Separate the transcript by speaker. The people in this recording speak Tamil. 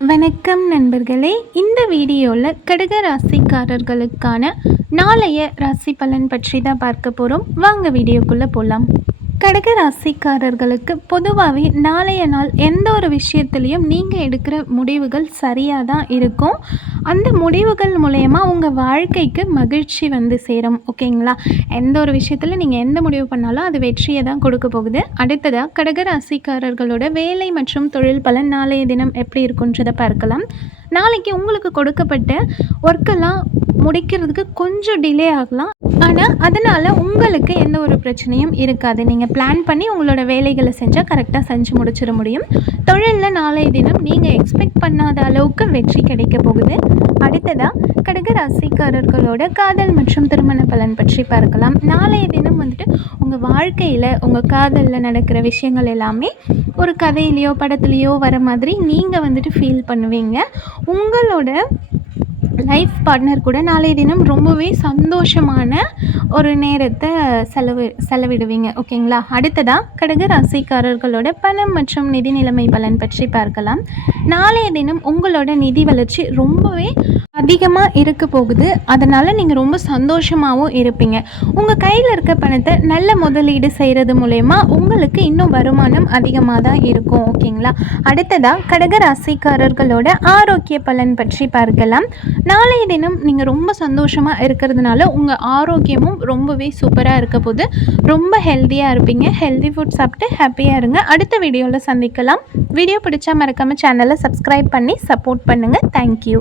Speaker 1: வணக்கம் நண்பர்களே. இந்த வீடியோவில் கடக ராசிக்காரர்களுக்கான நாளைய ராசி பலன் பற்றி தான் பார்க்க போகிறோம் வாங்க வீடியோக்குள்ளே போகலாம் கடக ராசிக்காரர்களுக்கு பொதுவாகவே நாளைய நாள் எந்த ஒரு விஷயத்துலையும் நீங்கள் எடுக்கிற முடிவுகள் சரியாக தான் இருக்கும். அந்த முடிவுகள் மூலயமா உங்கள் வாழ்க்கைக்கு மகிழ்ச்சி வந்து சேரும். ஓகேங்களா? எந்த ஒரு விஷயத்தில் நீங்கள் எந்த முடிவு பண்ணாலும் அது வெற்றியை தான் கொடுக்க போகுது. அடுத்ததாக கடக ராசிக்காரர்களோட வேலை மற்றும் தொழில் பலன் நாளைய தினம் எப்படி இருக்குன்றதை பார்க்கலாம். நாளைக்கு உங்களுக்கு கொடுக்கப்பட்ட ஒர்க்கெல்லாம் முடிக்கிறதுக்கு கொஞ்சம் டிலே ஆகலாம். ஆனால் அதனால் உங்களுக்கு எந்த ஒரு பிரச்சனையும் இருக்காது. நீங்கள் பிளான் பண்ணி உங்களோட வேலைகளை செஞ்சால் கரெக்டாக செஞ்சு முடிச்சிட முடியும். தொழிலில் நாளைய தினம் நீங்கள் எக்ஸ்பெக்ட் பண்ணாத அளவுக்கு வெற்றி கிடைக்க போகுது. அடுத்ததாக கடக ராசிக்காரர்களோட காதல் மற்றும் திருமண பலன் பற்றி பார்க்கலாம். நாளைய தினம் வந்துட்டு உங்கள் வாழ்க்கையில் உங்கள் காதலில் நடக்கிற விஷயங்கள் எல்லாமே ஒரு கதையிலையோ படத்துலையோ வர மாதிரி நீங்கள் வந்துட்டு ஃபீல் பண்ணுவீங்க. உங்களோட லைஃப் பார்ட்னர் கூட நாளைய தினம் ரொம்பவே சந்தோஷமான ஒரு நேரத்தை செலவு செலவிடுவீங்க. ஓகேங்களா அடுத்ததாக கடக ராசிக்காரர்களோட பணம் மற்றும் நிதி நிலைமை பலன் பற்றி பார்க்கலாம். நாளைய தினம் உங்களோட நிதி வளர்ச்சி ரொம்பவே அதிகமாக இருக்க போகுது. அதனால் நீங்கள் ரொம்ப சந்தோஷமாகவும் இருப்பீங்க. உங்கள் கையில் இருக்க பணத்தை நல்ல முதலீடு செய்கிறது மூலயமா உங்களுக்கு இன்னும் வருமானம் அதிகமாக தான் இருக்கும். ஓகேங்களா? அடுத்ததாக கடக ராசிக்காரர்களோட ஆரோக்கிய பலன் பற்றி பார்க்கலாம். நாளைய தினம் நீங்கள் ரொம்ப சந்தோஷமாக இருக்கிறதுனால உங்கள் ஆரோக்கியமும் ரொம்பவே சூப்பராக இருக்க போது ரொம்ப ஹெல்த்தியாக இருப்பீங்க. ஹெல்தி ஃபுட் சாப்பிட்டு ஹாப்பியாக இருங்க. அடுத்த வீடியோவில் சந்திக்கலாம். வீடியோ பிடிச்சா மறக்காமல் சேனலை சப்ஸ்கிரைப் பண்ணி சப்போர்ட் பண்ணுங்கள் தேங்க்யூ